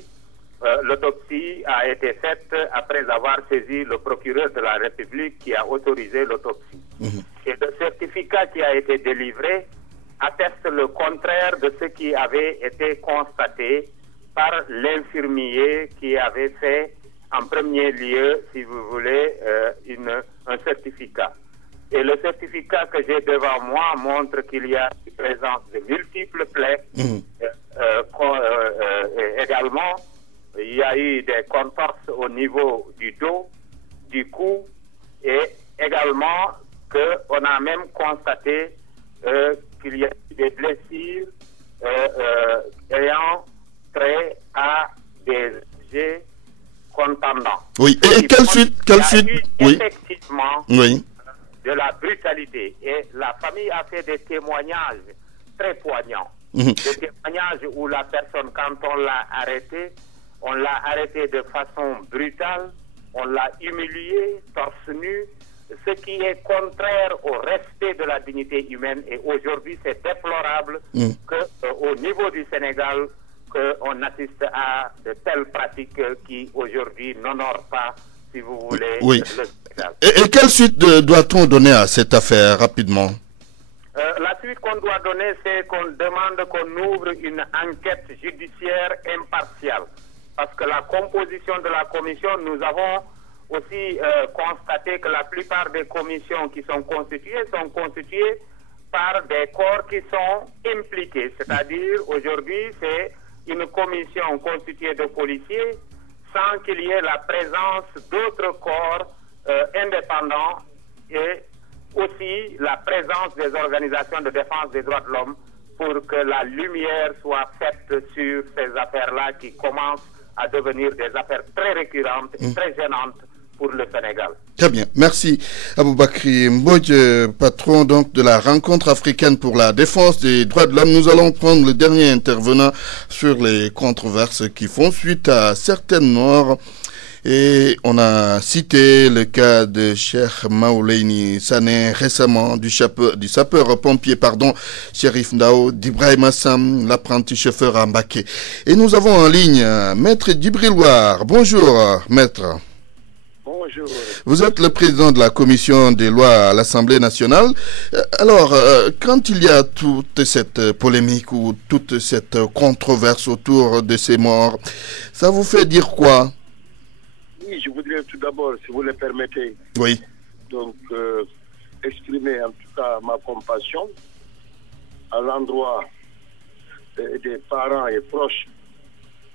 L'autopsie a été faite après avoir saisi le procureur de la République qui a autorisé l'autopsie. Et le certificat qui a été délivré atteste le contraire de ce qui avait été constaté par l'infirmier qui avait fait en premier lieu, si vous voulez, un certificat. Et le certificat que j'ai devant moi montre qu'il y a une présence de multiples plaies. Également, il y a eu des contorses au niveau du dos, du cou, et également qu'on a même constaté qu'il y a eu des blessures ayant trait à des objets contendants. Oui, et quelle suite? Oui. Effectivement, oui. De la brutalité. Et la famille a fait des témoignages très poignants. Des témoignages où la personne, quand on l'a arrêté de façon brutale, on l'a humilié, torse nu, ce qui est contraire au respect de la dignité humaine. Et aujourd'hui, c'est déplorable qu'au niveau du Sénégal, qu'on assiste à de telles pratiques qui aujourd'hui n'honorent pas, si vous voulez, le Sénégal. Et quelle suite doit-on donner à cette affaire rapidement? La suite qu'on doit donner, c'est qu'on demande qu'on ouvre une enquête judiciaire impartiale. Parce que la composition de la commission, nous avons aussi constaté que la plupart des commissions qui sont constituées par des corps qui sont impliqués. C'est-à-dire, aujourd'hui, c'est une commission constituée de policiers sans qu'il y ait la présence d'autres corps indépendants et aussi la présence des organisations de défense des droits de l'homme pour que la lumière soit faite sur ces affaires-là qui commencent à devenir des affaires très récurrentes et très gênantes pour le Sénégal. Très bien, merci Aboubakry Mbodj, patron donc de la Rencontre africaine pour la défense des droits de l'homme. Nous allons prendre le dernier intervenant sur les controverses qui font suite à certaines morts. Et on a cité le cas de Cheikh Malayni Sané récemment, du sapeur-pompier, Chérif Ndao, d'Ibrahim Assam, l'apprenti chauffeur à Mbaké. Et nous avons en ligne Maître Djibril War. Bonjour, Maître. Bonjour. Vous êtes le président de la commission des lois à l'Assemblée nationale. Alors, quand il y a toute cette polémique ou toute cette controverse autour de ces morts, ça vous fait dire quoi? Oui, je voudrais tout d'abord, si vous le permettez, donc exprimer en tout cas ma compassion à l'endroit des parents et proches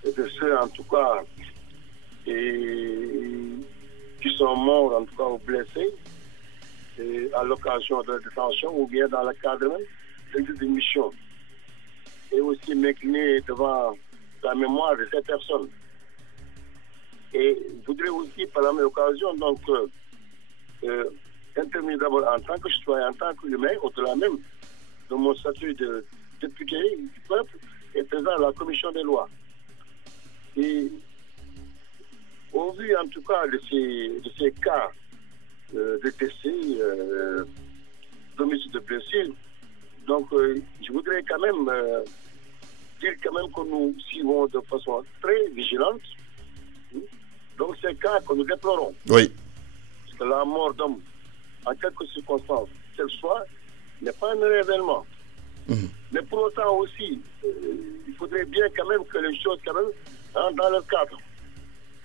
et de ceux en tout cas qui sont morts en tout cas ou blessés. à l'occasion de la détention ou bien dans le cadre de mission. Et aussi m'incliner devant la mémoire de ces personnes. Et je voudrais aussi, par la même occasion, donc, intervenir d'abord en tant que citoyen, en tant qu'humain, au-delà même de mon statut de député du peuple et président de la commission des lois. Et au vu, en tout cas, de ces cas de décès, d'homicide de blessure, donc je voudrais quand même dire quand même que nous suivons de façon très vigilante. Donc ces cas que nous déplorons. Oui. Parce que la mort d'homme, en quelques circonstances, qu'elle soit, n'est pas un révèlement. Mais pour autant aussi, il faudrait bien quand même que les choses quand même rentrent dans le cadre.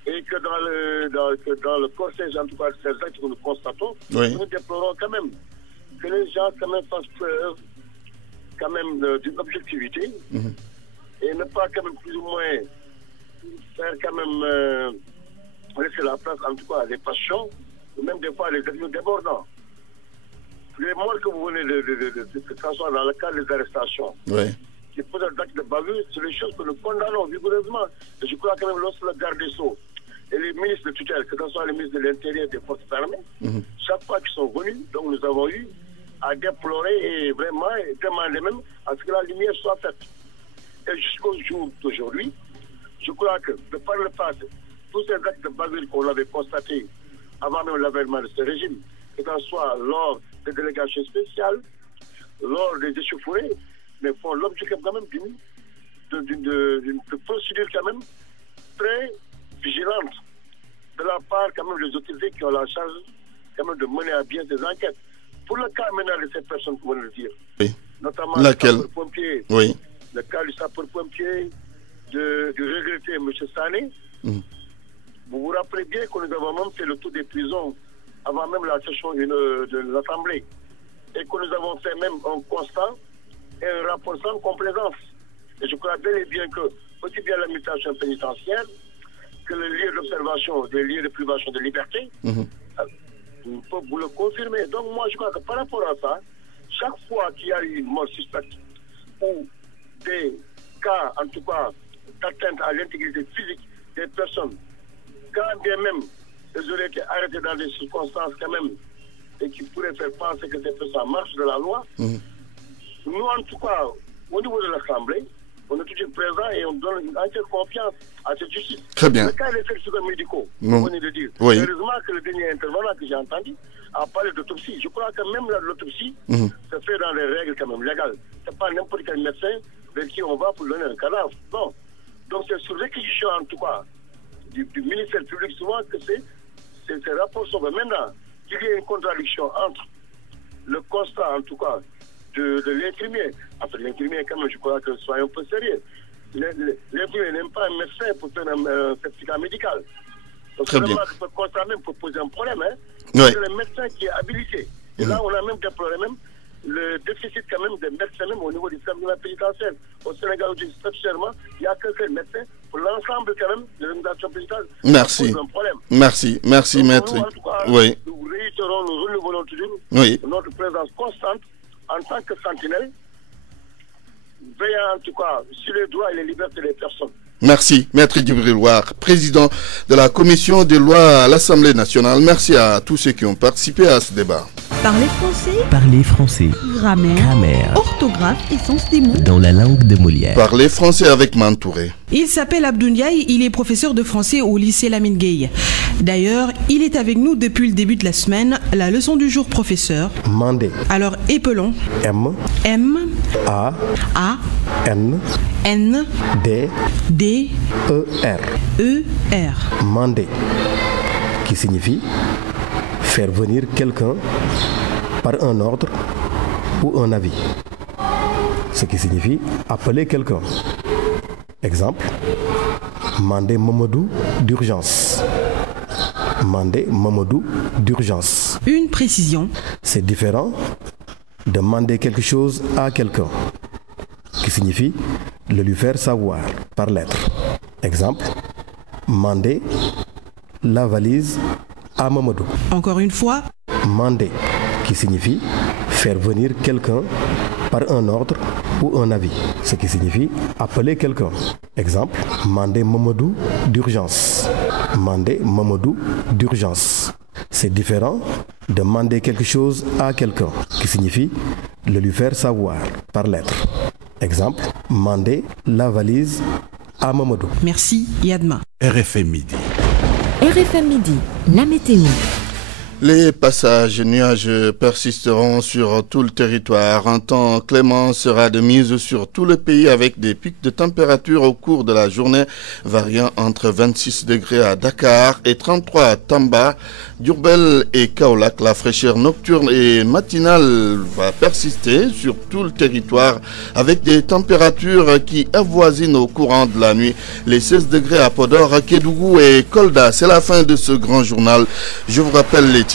Et que dans le cortège, en tout cas, de ces actes que nous constatons, nous déplorons quand même que les gens quand même fassent preuve quand même d'une objectivité et ne pas quand même plus ou moins faire quand même laisser la place en tout cas à des passions ou même des fois les actes débordants. Les morts que vous venez de que ce soit dans le cadre des arrestations, qui posent d'actes de bavure, c'est les choses que nous condamnons vigoureusement. Et je crois quand même lorsque le garde des Sceaux et les ministres de tutelle, que ce soit les ministres de l'Intérieur et des Forces armées, chaque fois qu'ils sont venus, donc nous avons eu à déplorer et vraiment demander même à ce que la lumière soit faite. Et jusqu'au jour d'aujourd'hui, je crois que de par le passé, tous ces actes de bavure qu'on avait constatés avant même l'avènement de ce régime, que ce soit lors des délégations spéciales, lors des échauffourées, mais font l'objet quand même d'une procédure quand même très vigilante de la part quand même des autorités qui ont la charge quand même de mener à bien ces enquêtes. Pour le cas maintenant de ces personnes, comment le dire, notamment le sapeur-pompier, le cas du sapeur-pompier du regretté M. Sané, vous vous rappelez bien que nous avons même fait le tour des prisons avant même la session de l'Assemblée et que nous avons fait même un constat et un rapport sans complaisance. Et je crois bel et bien que aussi bien l'administration pénitentiaire que les lieux d'observation, des lieux de privation de liberté, peut vous le confirmer. Donc moi je crois que par rapport à ça, chaque fois qu'il y a eu une mort suspecte ou des cas en tout cas d'atteinte à l'intégrité physique des personnes, quand bien même elles auraient été arrêtées dans des circonstances quand même et qui pourraient faire penser que ces personnes marchent de la loi, nous en tout cas au niveau de l'Assemblée, on est toujours présents et on donne une entière confiance à cette justice. Très bien. Le cas des certificats médicaux, vous venez de dire. Heureusement que le dernier intervenant que j'ai entendu a parlé d'autopsie. Je crois que même l'autopsie se fait dans les règles quand même légales. Ce n'est pas n'importe quel médecin vers qui on va pour donner un cadavre. Non. Donc c'est sur réquisition en tout cas du ministère public souvent que ces rapports sont faits. Maintenant, il y a une contradiction entre le constat en tout cas de l'infirmier. Après l'infirmier, quand même, je crois que soyons un peu sérieux. L'infirmier n'aime pas un médecin pour faire un certificat médical. Donc, très bien. Ce constat même peut poser un problème. C'est le médecin qui est habilité. Et là, on a même déploré même le déficit quand même des médecins même au niveau du système de la pénitentiaire. Au Sénégal, aujourd'hui, statutairement, il n'y a qu'un seul médecin pour l'ensemble quand même de l'organisation pénitentiaire. Merci. Ça pose un problème. Merci, donc, maître. Nous, en tout cas, nous réitérons, nous renouvelons toujours notre présence constante en tant que sentinelle, veillant en tout cas sur les droits et les libertés des personnes. Merci, maître Djibril War, président de la commission des lois à l'Assemblée nationale. Merci à tous ceux qui ont participé à ce débat. Parlez français. Parlez français. Grammaire. Orthographe et sens des mots. Dans la langue de Molière. Parlez français avec Mantouré. Il s'appelle Abdou Ndiaye, il est professeur de français au lycée Lamine Gueye. D'ailleurs, il est avec nous depuis le début de la semaine. La leçon du jour, professeur. Mandé. Alors, épelons. M. A. N. D. E. R. Mandé. Qui signifie faire venir quelqu'un par un ordre ou un avis. Ce qui signifie appeler quelqu'un. Exemple, mandé Mamadou d'urgence. Mandé Mamadou d'urgence. Une précision. C'est différent de demander quelque chose à quelqu'un, qui signifie le lui faire savoir par lettre. Exemple, mandé la valise à Mamadou. Encore une fois. Mandé qui signifie faire venir quelqu'un par un ordre ou un avis, ce qui signifie appeler quelqu'un. Exemple, mandé Mamadou d'urgence. Mandé Mamadou d'urgence. C'est différent de demander quelque chose à quelqu'un, qui signifie le lui faire savoir par lettre. Exemple, mandé la valise à Mamadou. Merci Yadma. RFM Midi. RFM Midi, la météo. Les passages nuageux persisteront sur tout le territoire. Un temps clément sera de mise sur tout le pays avec des pics de température au cours de la journée variant entre 26 degrés à Dakar et 33 à Tamba, Diourbel et Kaolack. La fraîcheur nocturne et matinale va persister sur tout le territoire avec des températures qui avoisinent au courant de la nuit les 16 degrés à Podor, Kédougou et Kolda. C'est la fin de ce grand journal. Je vous rappelle les titres.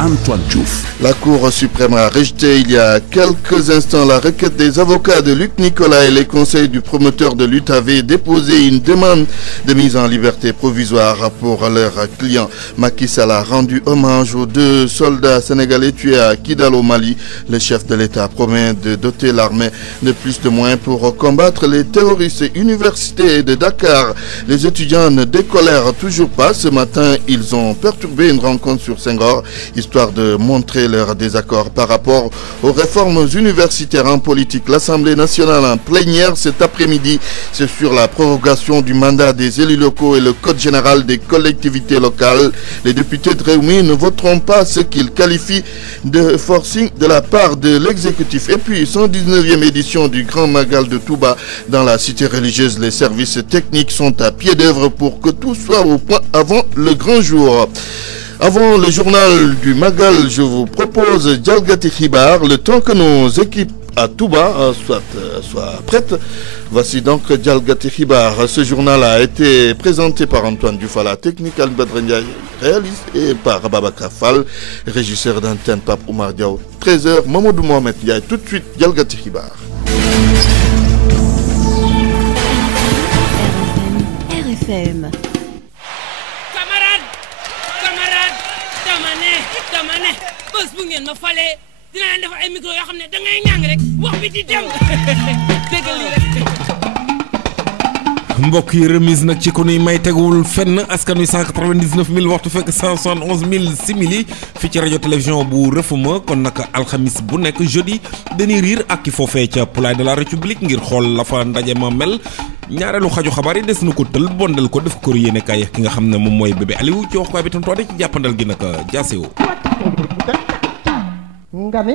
Antoine Diouf. La Cour suprême a rejeté il y a quelques instants la requête des avocats de Luc Nicolaï. Les conseils du promoteur de lutte avaient déposé une demande de mise en liberté provisoire pour leur client. Macky Sall a rendu hommage aux 2 soldats sénégalais tués à Kidal au Mali. Le chef de l'État promet de doter l'armée de plus de moyens pour combattre les terroristes. Université de Dakar, les étudiants ne décollèrent toujours pas. Ce matin, ils ont perturbé une rencontre sur Senghor, histoire de montrer leur désaccord par rapport aux réformes universitaires en politique. L'Assemblée nationale en plénière cet après-midi, c'est sur la prorogation du mandat des élus locaux et le code général des collectivités locales. Les députés de Rewmi ne voteront pas ce qu'ils qualifient de forcing de la part de l'exécutif. Et puis, 119e édition du Grand Magal de Touba dans la cité religieuse. Les services techniques sont à pied d'œuvre pour que tout soit au point avant le grand jour. Avant le journal du Magal, je vous propose Djalgati Khibar, le temps que nos équipes à Touba soient prêtes. Voici donc Djalgati Khibar. Ce journal a été présenté par Antoine Diouf à la technique, Al Badrendia réaliste, et par Babacar Fall, régisseur d'antenne Pape Oumar Diaw. 13h, Mamadou Mohamed Ndiaye. Tout de suite, Djalgati Khibar. RFM. bés bu ngeen ma falee dinaa leen defar ay micro yoo xam ne da ngay ñàng rek wax bi di dem déggal lii rek. mbokk yi remise nag ci ku nuy may teguwul fenn askan wi 199 000 waxtu fekk 171 000 simili fii ci rajo télévision bu Rëfuma. kon nag alxamis bu nekk jeudi dañuy riir ak ki foofee ca Poulaye de la République ngir xool la fa ndaje ma mel. ñaareelu xaju xabaar yi des na ko tël bondel ko def ko yéene kaay ki nga xam ne moom mooy bébé Aliou ci wax ko bi tontoone ci jàppandal gi nag jaaseo nga ne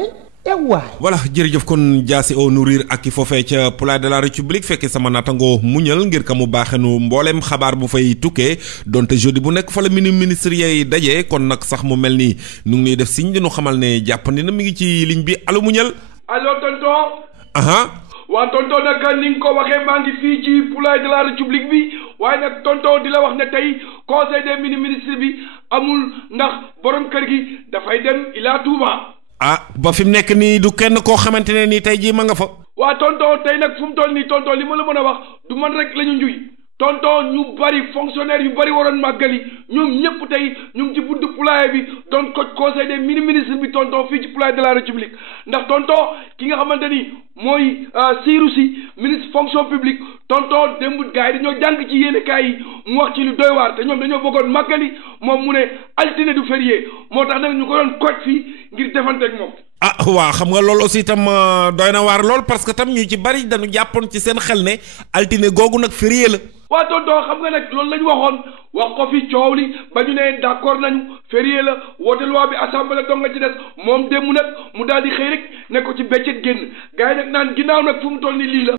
waay voilà jërëjëf kon jaasi au nourrir ak ki foofee ca Poulaye de la République fekkee sama naatangoo muñal ngir ka mu baaxenu mbooleem xabaar bu fay tukkee donte jeudi bu nekk fa la ministre yay daje kon nag sax mu mel ni nu ngi def signe dinu xamal ne jàppandi na mi ngi ci ligne bi allo muñal allo tonton aha waa tonton nag ni nga ko waxee maa ngi fii ci Poulaye de la République bi waaye nag tonton di la wax ne tey conseil des ministres bi amul ndax borom kër gi dafay dem ila Touba. ah ba fi mu nekk nii du kenn koo xamante ne nii tey jii ma nga fa. waa tonton tey nag fu mu toll nii tonton li ma la mën a wax du man rek la ñu njuy tonton ñu bari fonctionnaire yu bari waroon màggali ñoom ñëpp tey ñu ngi ci buntu poulailler bi doon ko conseil des ministres bi tonton fii ci Poulaye de la République ndax tonton ki nga xamante ni mooy Sirou Sy ministre fonction publique tonton démb gars yi dañoo jàng ci yéenekaay yi mu wax ci lu doy waar te ñoom dañoo bëggoon màggali moom mu ne altine du férié moo tax nag ñu ko doon koj fii ngir defanteeg moom. ah waaw xam nga loolu aussi itam doy na waar lool parce que tam ñu ci bari dañu jàppoon ci seen xel ne altine googu nag férié la. waa tonton xam nga nag loolu la ñu waxoon wax ko fi coow li ba ñu ne d'accord nañu férié la woote loi bi assemblée dong nga ci des moom démb nag mu daal di xëy rek ne ko ci bëccëg génn gars yi nag naan ginnaaw nag fu mu toll ni lii la